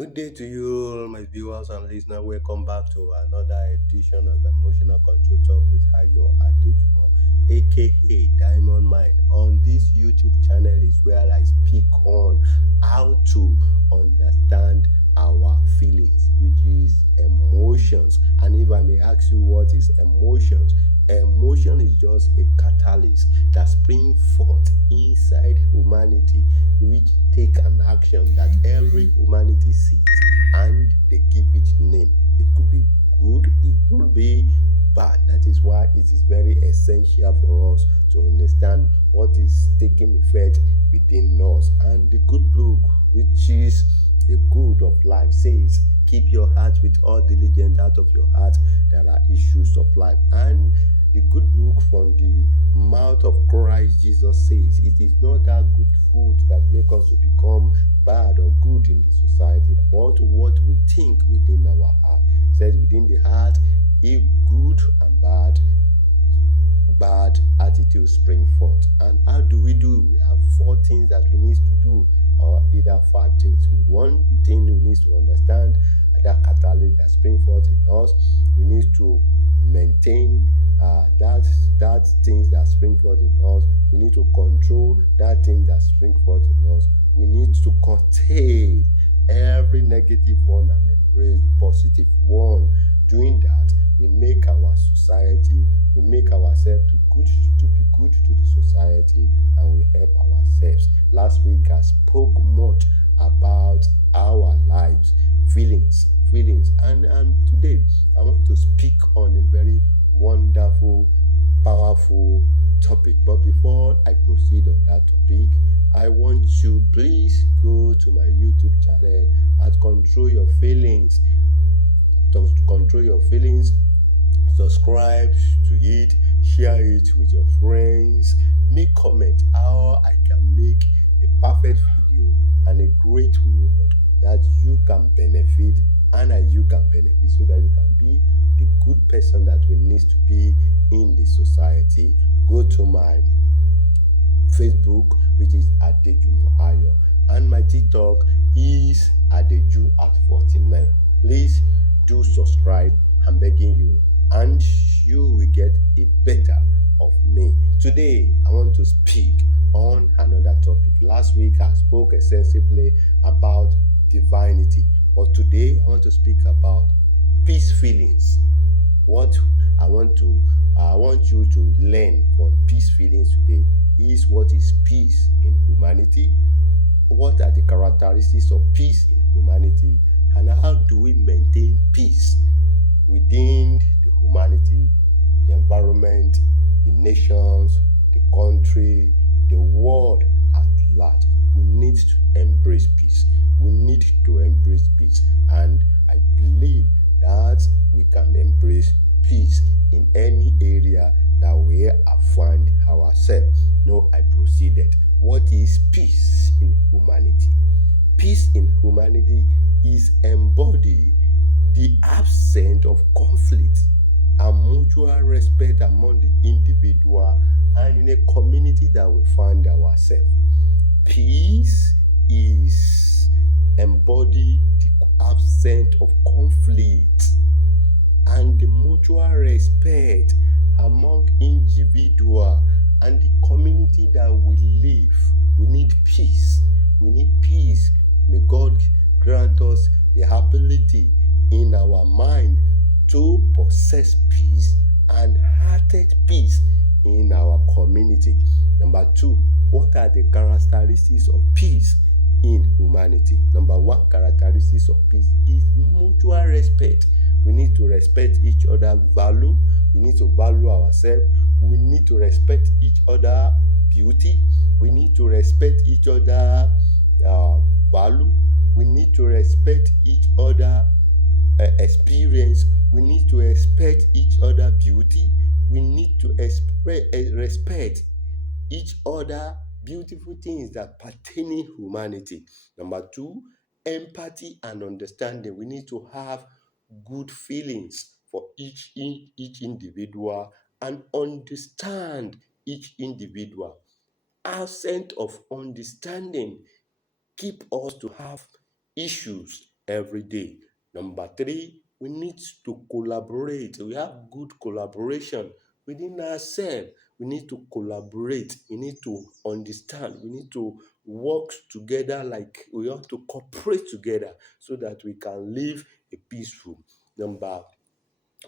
Good day to you, all my viewers and listeners. Welcome back to another edition of Emotional Control Talk with Ayo Adejubo, aka Diamond Mind. On this YouTube channel is where I speak on how to understand our feelings, which is emotions. And if I may ask you what is emotions, emotion is just a catalyst that springs forth inside humanity, which take an action that every humanity sees and they give it name. It could be good, it could be bad. That is why it is very essential for us to understand what is taking effect within us. And the good book, which is the good of life, says, keep your heart with all diligence. Out of your heart there are issues of life. And the good book from the mouth of Christ Jesus says, it is not that good food that make us to become bad or good in the society, but what we think within our heart. It says within the heart, if good and bad attitudes spring forth. And how do? We have four things that we need to do, or either five things. One thing we need to understand, that catalyst that spring forth in us. We need to maintain that things that spring forth in us. We need to control that thing that spring forth in us. We need to curtail every negative one and embrace the positive one. Doing that, we make our society, we make ourselves to be good to the society, and we help ourselves. Last week I spoke much about our lives, feelings, and today I want to speak on a very wonderful, powerful topic. But before I proceed on that topic, I want you please go to my YouTube channel at Control Your Feelings. To control your feelings, subscribe to it, share it with your friends, make comment how I can make a perfect video and a great word that you can benefit and you can benefit, so that you can be the good person that we need to be in the society. Go to my Facebook, which is Adejumo Ayo, and my TikTok is Adeju at 49. Please do subscribe, I'm begging you, and you will get a better of me. Today I want to speak on another topic. Last week I spoke extensively about divinity, but today I want to speak about peace feelings. What I want you to learn from peace feelings today is what is peace in humanity, what are the characteristics of peace in humanity, and how do we maintain peace within the humanity, the environment, the nations, the country, the world at large. We need to embrace peace. We need to embrace peace. And I believe that we can embrace peace in any area that we find ourselves. Now I proceeded. What is peace in humanity? Peace in humanity is embody the absence of conflict and mutual respect among the individual and in a community that we find ourselves. Peace is embody the absence of conflict and the mutual respect among individual and the community that we live. We need peace. We need peace. May God grant us the ability in our mind to possess peace and hearted peace in our community. Number two, what are the characteristics of peace in humanity? Number one characteristics of peace is mutual respect. We need to respect each other's value. We need to value ourselves. We need to respect each other's beauty. We need to respect each other's value. We need to respect each other's experience. We need to respect each other's beauty. We need to respect each other beautiful things that pertain in humanity. Number two, empathy and understanding. We need to have good feelings for each individual and understand each individual. Absence of understanding keep us to have issues every day. Number three, we need to collaborate. We have good collaboration within ourselves. We need to collaborate. We need to understand. We need to work together, like we have to cooperate together so that we can live a peaceful. Number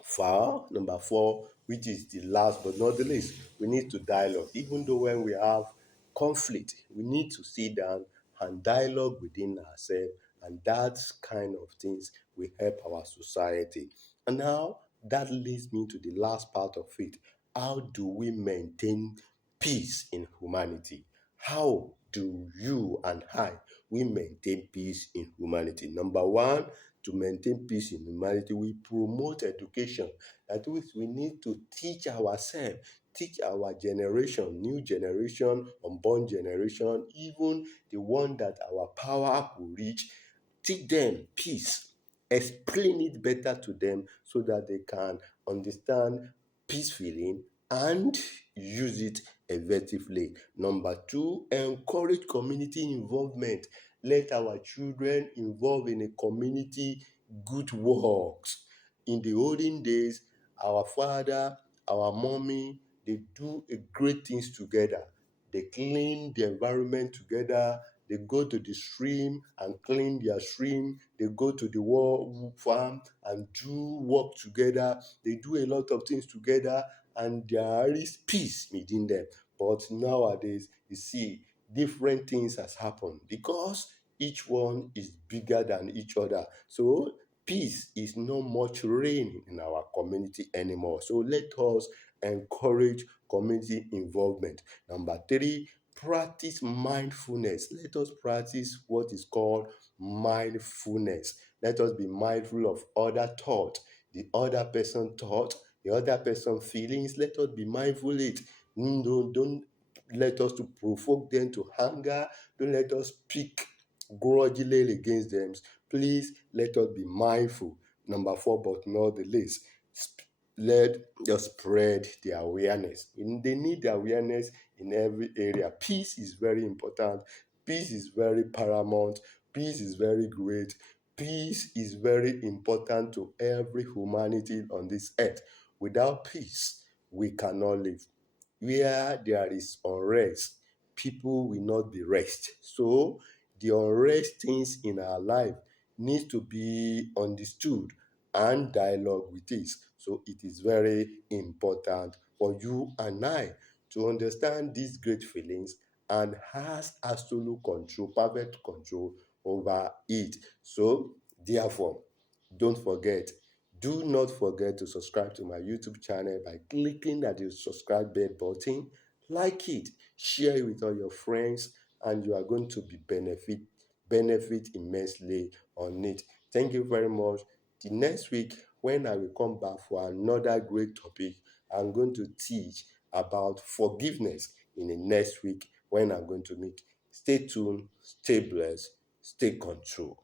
four, which is the last but not the least, we need to dialogue. Even though when we have conflict, we need to sit down and dialogue within ourselves, and that kind of things will help our society. And now that leads me to the last part of it. How do we maintain peace in humanity? How do you and I we maintain peace in humanity? Number one, to maintain peace in humanity, we promote education. That means we need to teach ourselves, teach our generation, new generation, unborn generation, even the one that our power will reach, teach them peace. Explain it better to them so that they can understand peace feeling and use it effectively. Number two, encourage community involvement. Let our children involve in a community good works. In the olden days, our father, our mommy, they do a great things together. They clean the environment together. They go to the stream and clean their stream. They go to the farm and do work together. They do a lot of things together, and there is peace within them. But nowadays, you see, different things has happened because each one is bigger than each other. So peace is not much reign in our community anymore. So let us encourage community involvement. Number three, practice mindfulness. Let us practice what is called mindfulness. Let us be mindful of other thought, the other person thought, the other person feelings. Let us be mindful it. Don't let us to provoke them to anger. Don't let us speak grudgingly against them. Please let us be mindful. Number four, but not the least, let us spread the awareness. They need the awareness in every area. Peace is very important. Peace is very paramount. Peace is very great. Peace is very important to every humanity on this earth. Without peace, we cannot live. Where there is unrest, people will not be rest. So the unrest things in our life needs to be understood and dialogue with it. So it is very important for you and I to understand these great feelings and has absolute control, perfect control over it. So therefore, don't forget, do not forget to subscribe to my YouTube channel by clicking at the subscribe bell button, like it, share it with all your friends, and you are going to be benefit immensely on it. Thank you very much. The next week, when I will come back for another great topic, I'm going to teach about forgiveness in the next week when I'm going to meet. Stay tuned, stay blessed, stay control.